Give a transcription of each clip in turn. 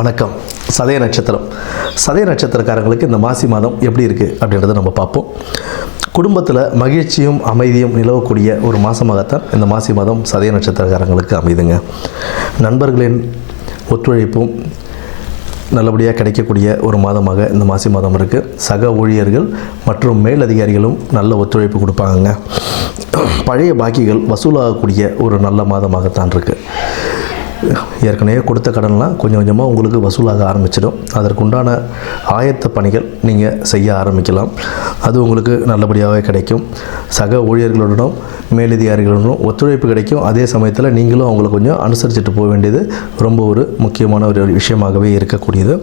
வணக்கம். சதய நட்சத்திரம். சதய நட்சத்திரக்காரங்களுக்கு இந்த மாசி மாதம் எப்படி இருக்குது அப்படின்றத நம்ம பார்ப்போம். குடும்பத்தில் மகிழ்ச்சியும் அமைதியும் நிலவக்கூடிய ஒரு மாதமாகத்தான் இந்த மாசி மாதம் சதய நட்சத்திரக்காரங்களுக்கு அமைதுங்க. நண்பர்களின் ஒத்துழைப்பும் நல்லபடியாக கிடைக்கக்கூடிய ஒரு மாதமாக இந்த மாசி மாதம் இருக்குது சக ஊழியர்கள் மற்றும் மேலதிகாரிகளும் நல்ல ஒத்துழைப்பு கொடுப்பாங்கங்க. பழைய பாக்கிகள் வசூலாகக்கூடிய ஒரு நல்ல மாதமாகத்தான் இருக்குது ஏற்கனவே கொடுத்த கடன்லாம் கொஞ்சம் கொஞ்சமாக உங்களுக்கு வசூலாக ஆரம்பிச்சிடும். அதற்குண்டான ஆயத்த பணிகள் நீங்கள் செய்ய ஆரம்பிக்கலாம். அது உங்களுக்கு நல்லபடியாகவே கிடைக்கும். சக ஊழியர்களுடனும் மேலதிகாரிகளுடனும் ஒத்துழைப்பு கிடைக்கும். அதே சமயத்தில் நீங்களும் அவங்கள கொஞ்சம் அனுசரிச்சுட்டு போக வேண்டியது ரொம்ப ஒரு முக்கியமான ஒரு விஷயமாகவே இருக்கக்கூடியது.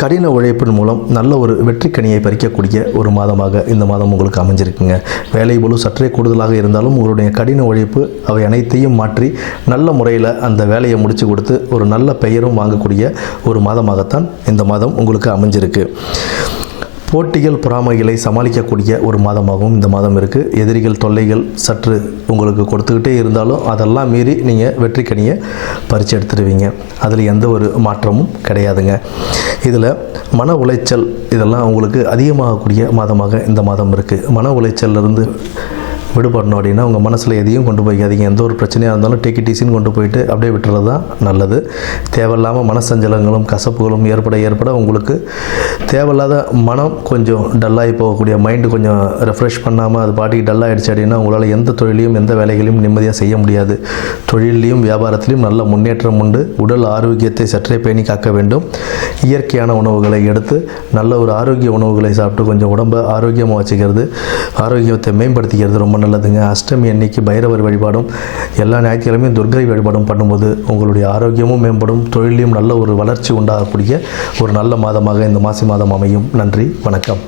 கடின உழைப்பின் மூலம் நல்ல ஒரு வெற்றிக்கனியை பறிக்கக்கூடிய ஒரு மாதமாக இந்த மாதம் உங்களுக்கு அமைஞ்சிருக்குங்க. வேலை பொழு சற்றே கூடுதலாக இருந்தாலும் உங்களுடைய கடின உழைப்பு அவை அனைத்தையும் மாற்றி நல்ல முறையில் அந்த வேலையை முடித்து கொடுத்து ஒரு நல்ல பெயரும் வாங்கக்கூடிய ஒரு மாதமாகத்தான் இந்த மாதம் உங்களுக்கு அமைஞ்சிருக்கு. போட்டிகள் பொறாமைகளை சமாளிக்கக்கூடிய ஒரு மாதமாகவும் இந்த மாதம் இருக்குது எதிரிகள் தொல்லைகள் சற்று உங்களுக்கு கொடுத்துக்கிட்டே இருந்தாலும் அதெல்லாம் மீறி நீங்கள் வெற்றிக்கனியை பறித்து எடுத்துடுவீங்க அதில் எந்த ஒரு மாற்றமும் கிடையாதுங்க. இதில் மன உளைச்சல் இதெல்லாம் உங்களுக்கு அதிகமாகக்கூடிய மாதமாக இந்த மாதம் இருக்குது மன உளைச்சல்லிருந்து விடுபடணும் அப்படின்னா உங்கள் மனசில் எதையும் கொண்டு போய்க்காதீங்க. எந்த ஒரு பிரச்சனையாக இருந்தாலும் டேக் இட் ஈஸின்னு கொண்டு போயிட்டு அப்படியே விட்டுறது தான் நல்லது. தேவையில்லாமல் மனசஞ்சலங்களும் கசப்புகளும் ஏற்பட ஏற்பட உங்களுக்கு தேவையில்லாத மனம் கொஞ்சம் டல்லாகி போகக்கூடிய மைண்டு கொஞ்சம் ரெஃப்ரெஷ் பண்ணாமல் அது பாட்டிக்கு டல்லாகிடுச்சு அப்படின்னா உங்களால் எந்த தொழிலையும் எந்த வேலைகளையும் நிம்மதியாக செய்ய முடியாது. தொழிலையும் வியாபாரத்திலையும் நல்ல முன்னேற்றம் உண்டு. உடல் ஆரோக்கியத்தை சற்றே பேணி காக்க வேண்டும். இயற்கையான உணவுகளை எடுத்து நல்ல ஒரு ஆரோக்கிய உணவுகளை சாப்பிட்டு கொஞ்சம் உடம்பை ஆரோக்கியமாக வச்சுக்கிறது ஆரோக்கியத்தை மேம்படுத்திக்கிறது ரொம்ப நல்லதுங்க. அஷ்டமி அன்னைக்கு பைரவர் வழிபாடும் எல்லா ஞாயிற்றுக்கிழமையும் துர்கை வழிபாடும் பண்ணும்போது உங்களுடைய ஆரோக்கியமும் மேம்படும். தொழிலையும் நல்ல ஒரு வளர்ச்சி உண்டாகக்கூடிய ஒரு நல்ல மாதமாக இந்த மாசி மாதம் அமையும். நன்றி வணக்கம்.